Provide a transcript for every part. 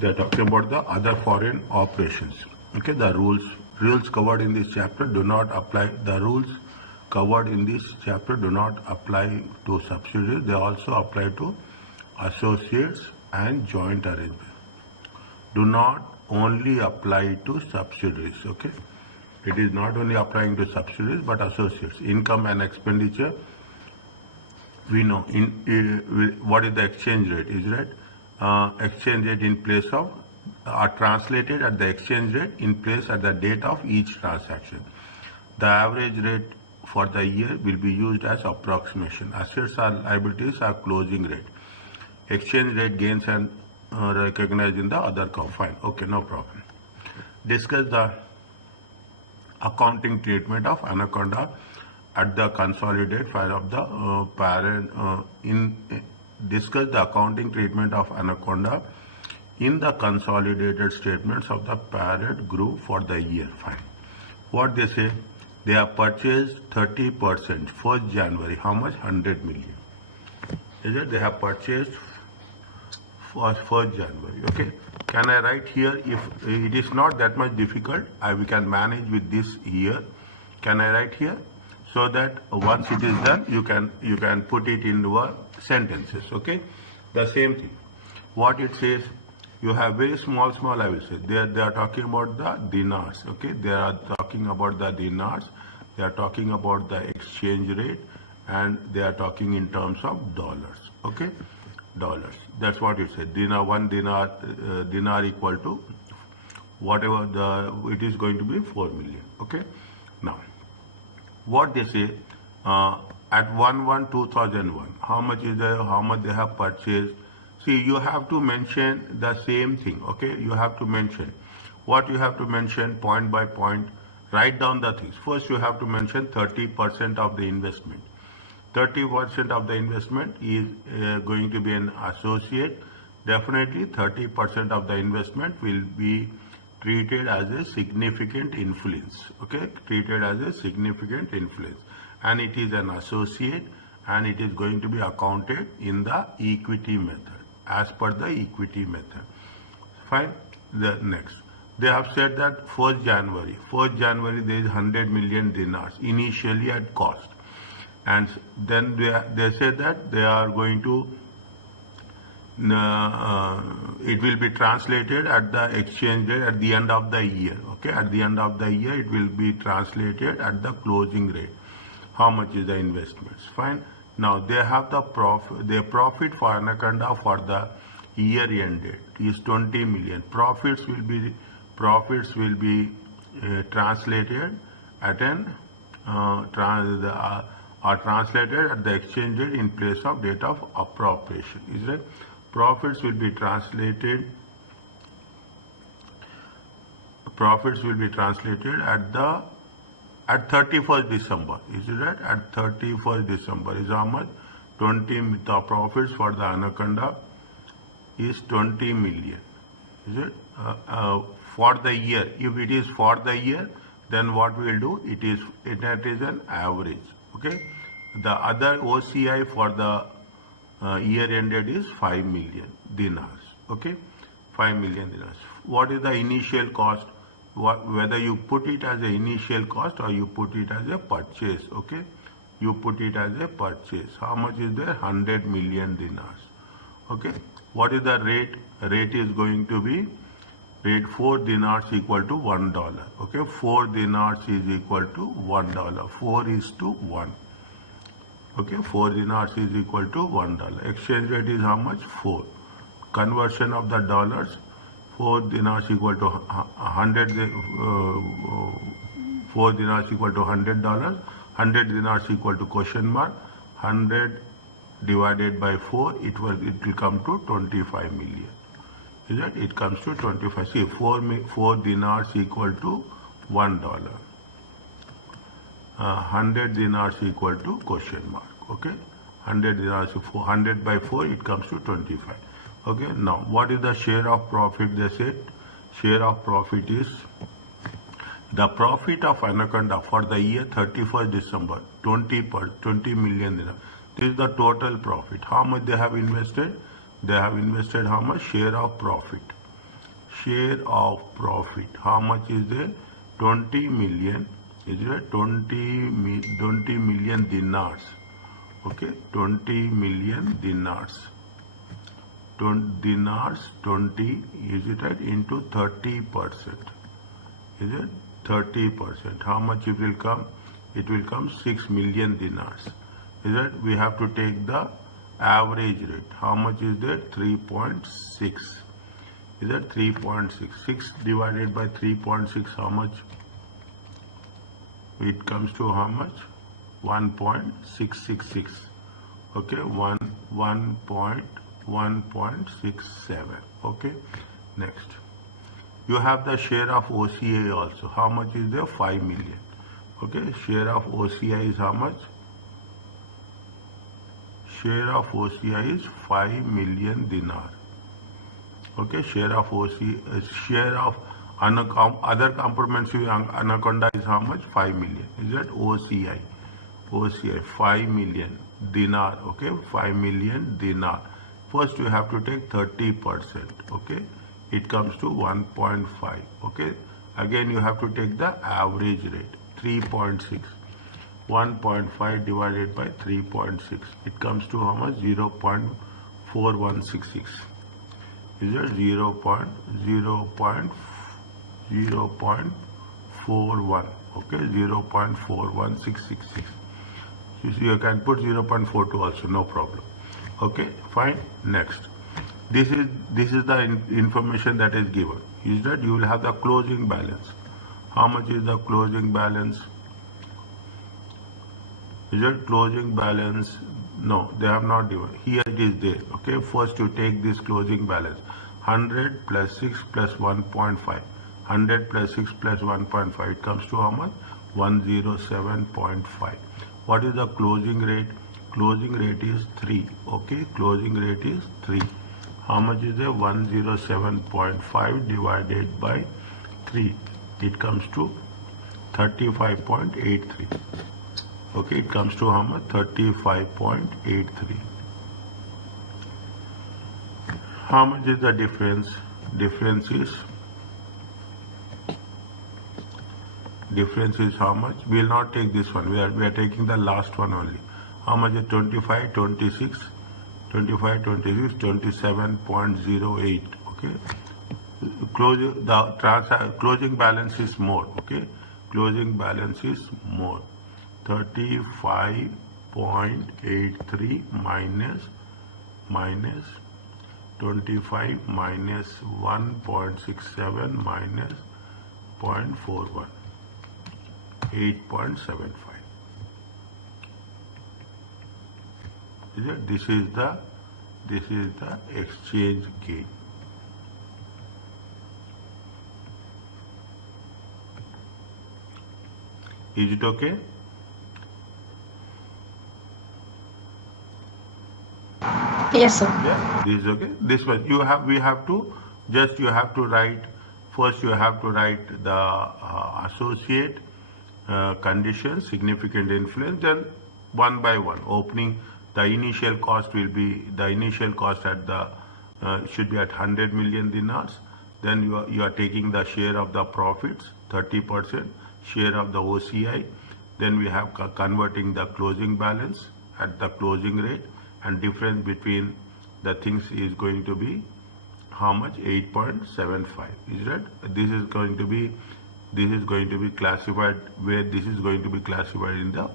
They're talking about the other foreign operations. Okay, the rules covered in this chapter do not apply. The rules covered in this chapter do not apply to subsidiaries. They also apply to associates and joint arrangements. Do not only apply to subsidiaries. Okay, it is not only applying to subsidiaries but associates. Income and expenditure. We know what is the exchange rate, is right? Exchange rate in place of are translated at the exchange rate in place at the date of each transaction. The average rate for the year will be used as approximation. Assets or liabilities are closing rate. Exchange rate gains and recognized in the other column. Fine. Okay, no problem. Discuss the accounting treatment of Anaconda at the consolidated file of the parent. Discuss the accounting treatment of Anaconda in the consolidated statements of the parent group for the year. Fine. What they say? They have purchased 30% 1st January. How much? 100 million. Is it? They have purchased for 1st January. Okay. Can I write here? If it is not that much difficult, we can manage with this here. Can I write here? So that once it is done, you can put it into sentences. Okay. The same thing. What it says, you have very small, I will say. They are talking about the dinars. Okay. They are talking about the dinars. They are talking about the exchange rate, and they are talking in terms of dollars. Okay. Dollars. That's what it said. One dinar equal to whatever it is going to be 4 million. Okay. Now, what they say at 1/1/2001, how much is there? How much they have purchased? See, you have to mention the same thing. Okay, you have to mention what you have to mention point by point. Write down the things. First, you have to mention 30% of the investment. 30% of the investment is going to be an associate. Definitely, 30% of the investment will be treated as a significant influence. Okay, treated as a significant influence, and it is an associate, and it is going to be accounted in the equity method, as per the equity method. Fine. The next, they have said that 1st January there is 100 million dinars initially at cost, and then they say that they are going to it will be translated at the exchange rate at the end of the year. Okay, at the end of the year it will be translated at the closing rate. How much is the investments? Fine. Now they have the profit. Their profit for Anaconda for the year ended is 20 million. Profits will be translated at an are translated at the exchange rate in place of date of appropriation. Is that? Profits will be translated at 31st December. Is it right? At 31st December is how much? 20. The profits for the Anaconda is 20 million. Is it? For the year. If it is for the year, then what we will do? It is an average. Okay. The other OCI for the year ended is 5 million dinars. Okay, 5 million dinars. What is the initial cost? Whether you put it as an initial cost or you put it as a purchase. Okay, you put it as a purchase. How much is there? 100 million dinars. Okay, what is the rate? Rate is going to be rate 4 dinars equal to $1. Okay, 4 dinars is equal to $1. 4:1. Okay, 4 dinars is equal to $1. Exchange rate is how much? 4. Conversion of the dollars, 4 dinars equal to 100. 4 dinars equal to $100. 100 dinars equal to question mark. 100 divided by 4, it will come to 25 million. Is that? It comes to 25. See, 4 dinars equal to $1. 100 dinars equal to question mark. Okay, 100 dinars, 400 by 4, it comes to 25. Okay, now what is the share of profit? They said share of profit is the profit of Anaconda for the year 31st December, 20 million dinars. This is the total profit. How much they have invested? They have invested how much? Share of profit. share of profit. How much is there? 20 million. Is it 20 million dinars? Okay, 20 million dinars. 20 is it right, into 30%. Is it 30%? How much it will come? It will come 6 million dinars. Is it? We have to take the average rate. How much is that? 3.6. Is that 3.6? 6 divided by 3.6, how much? It comes to how much? 1.666. Okay, 1.67. Okay, next. You have the share of OCI also. How much is there? 5 million. Okay, share of OCI is how much? Share of OCI is 5 million dinar. Okay, share of OCI, share of other comprehensive anaconda is how much? 5 million. Is that OCI? OCI 5 million dinar. Okay, 5 million dinar. First you have to take 30%. Okay, it comes to 1.5. Okay, again you have to take the average rate 3.6. 1.5 divided by 3.6. It comes to how much? 0.4166. Is it 0.41? Okay, 0.41666. You can put 0.42 also, no problem. Okay, fine. Next, this is the information that is given. Is that you will have the closing balance. How much is the closing balance? Is it closing balance? No, they have not given. Here it is there. Okay, first you take this closing balance. 100 plus 6 plus 1.5. 100 plus 6 plus 1.5. It comes to how much? 107.5. What is the closing rate? Closing rate is 3. Okay, closing rate is 3. How much is there? 107.5 divided by 3. It comes to 35.83. Okay, it comes to how much? 35.83. How much is the difference? Difference is how much? We will not take this one. We are taking the last one only. How much is 25, 26, 25, 26, 27.08. Okay. Closing balance is more. Okay. Closing balance is more. 35.83 minus 25 minus 1.67 minus 0.41. 8.75. This is the exchange gain. Is it okay? Yes, sir. Yeah, this is okay. This one you have to write. First you have to write the associate conditions, significant influence, then one by one. Opening, the initial cost will be, the initial cost at the should be at 100 million dinars. Then you are taking the share of the profits, 30%, share of the OCI. Then we have converting the closing balance at the closing rate, and difference between the things is going to be how much? 8.75. Is that this is going to be classified, where this is going to be classified in the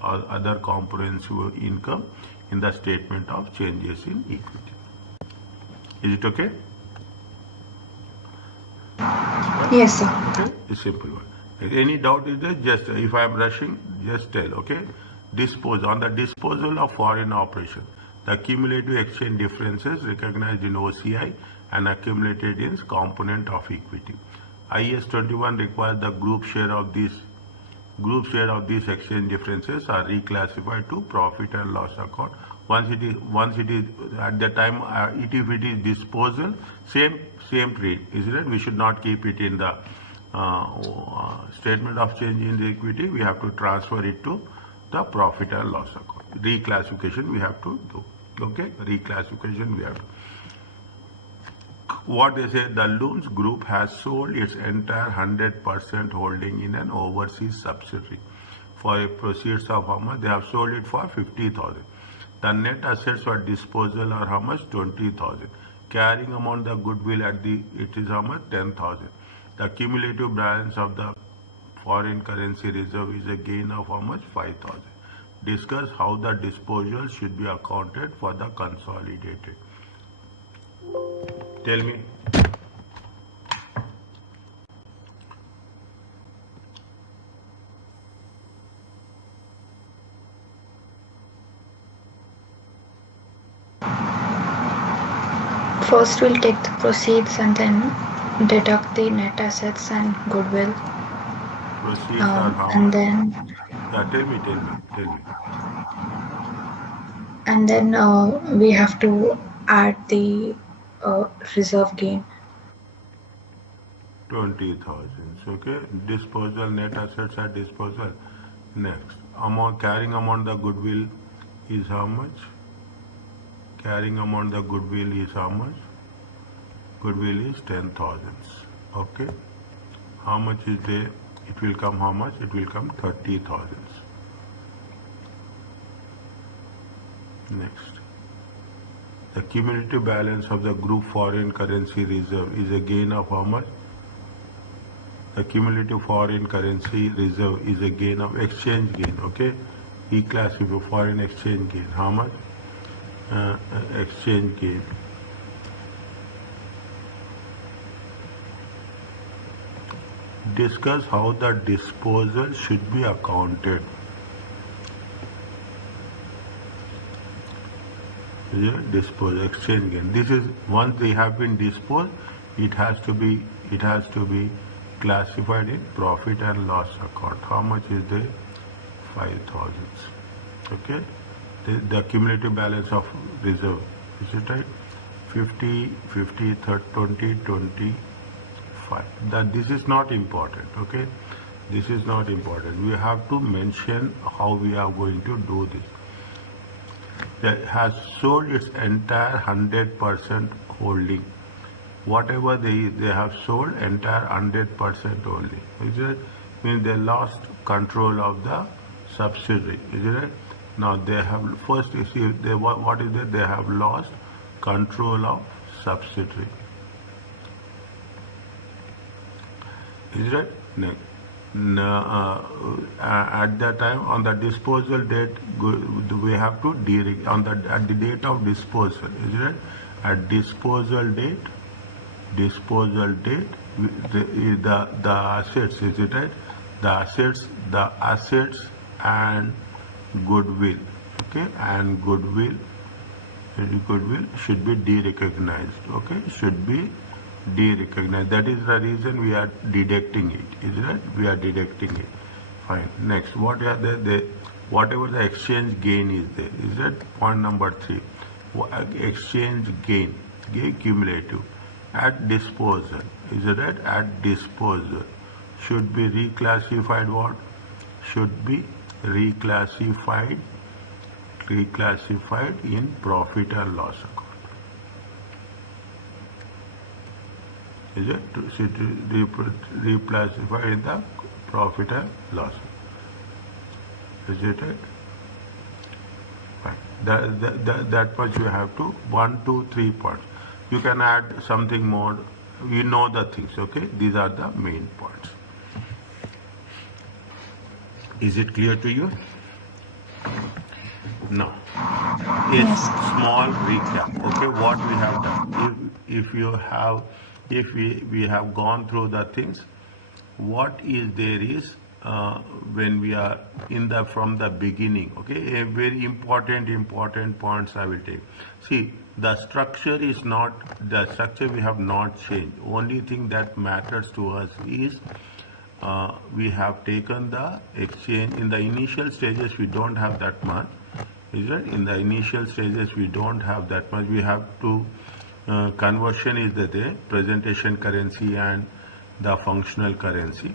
other comprehensive income in the statement of changes in equity. Is it okay? Yes, sir. Okay, it's simple one. Any doubt is there? Just if I am rushing, just tell. Okay. On the disposal of foreign operation, the cumulative exchange differences recognized in OCI and accumulated in component of equity. IS 21 requires the group share of these exchange differences are reclassified to profit and loss account. Once it is at the time if it is disposal, same trade, isn't it? We should not keep it in the statement of change in the equity. We have to transfer it to the profit and loss account. Reclassification we have to do. Okay, reclassification we have to. what they say, the Looms Group has sold its entire 100% holding in an overseas subsidiary for a proceeds of how much? They have sold it for 50,000. The net assets for disposal are how much? 20,000. Carrying amount the goodwill it is how much? 10,000. The cumulative balance of the foreign currency reserve is a gain of how much? 5,000. Discuss how the disposal should be accounted for the consolidated. Tell me. First, we'll take the proceeds and then deduct the net assets and goodwill. Proceeds are how And much? then Tell me. and then we have to add the reserve gain. 20,000. Okay. Disposal, net assets at disposal. Next. Amount, carrying amount the goodwill is how much? Carrying amount the goodwill is how much? Goodwill is 10,000. Okay. How much is there? It will come how much? It will come 30,000. Next. The cumulative balance of the group foreign currency reserve is a gain of how much? The cumulative foreign currency reserve is a gain of exchange gain. Okay. Reclassify foreign exchange gain. How much? Exchange gain. Discuss how the disposal should be accounted. Disposal, exchange gain. This is once they have been disposed, it has to be classified in profit and loss account. How much is there? 5,000. Okay. The cumulative balance of reserve, is it right? 50, 50, 30, 20, 25. This is not important. Okay. This is not important. We have to mention how we are going to do this. That has sold its entire 100% holding. Whatever they have sold, entire 100% only. Is it? Means they lost control of the subsidiary. Is it? Now they have first. You see, what is it? They have lost control of subsidiary. Is it? Next. At that time, on the disposal date, we have to at the date of disposal. Is it? At disposal date, the assets. Is it right? The assets and goodwill. Okay, and goodwill should be de-recognized. Okay, should be de-recognized. That is the reason we are deducting it. Is it? We are deducting it. Fine. Next, what are whatever the exchange gain is there. Is that point number 3? Exchange gain, cumulative at disposal. Is it right? At disposal should be reclassified. What should be reclassified in profit and loss account. Is it? Should reclassify in the profit and loss. Is it right? Fine. That much you have to 1, 2, 3 points. You can add something more. You know the things. Okay. These are the main points. Is it clear to you? Now, a small recap. Okay, what we have done. If we have gone through the things, what is there is when we are from the beginning. Okay, a very important points I will take. See, the structure is not the structure. We have not changed. Only thing that matters to us is we have taken the exchange. In the initial stages we don't have that much. Is it? In the initial stages we don't have that much. We have to conversion is there, presentation currency and the functional currency.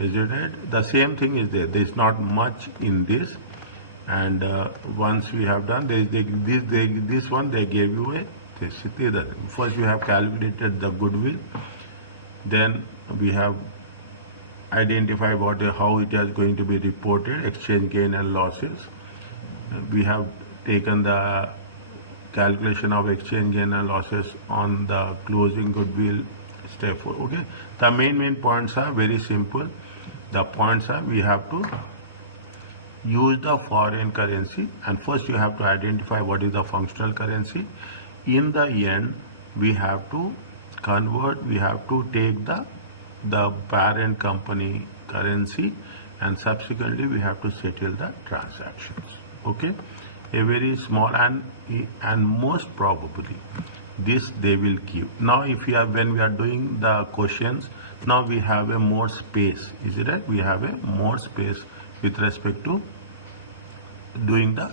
Is it right? The same thing is there. There is not much in this. And once we have done this one, they gave you a स्थिति. First we have calculated the goodwill, then we have identified how it is going to be reported, exchange gain and losses. We have taken the calculation of exchange gain and losses on the closing goodwill step 4. Okay, the main points are very simple. The points are we have to use the foreign currency, and first you have to identify what is the functional currency. In the end, we have to convert, we have to take the parent company currency, and subsequently we have to settle the transactions. Okay, a very small and most probably this they will give. Now if we are, when we are doing the questions, now we have a more space, is it right? We have a more space with respect to doing the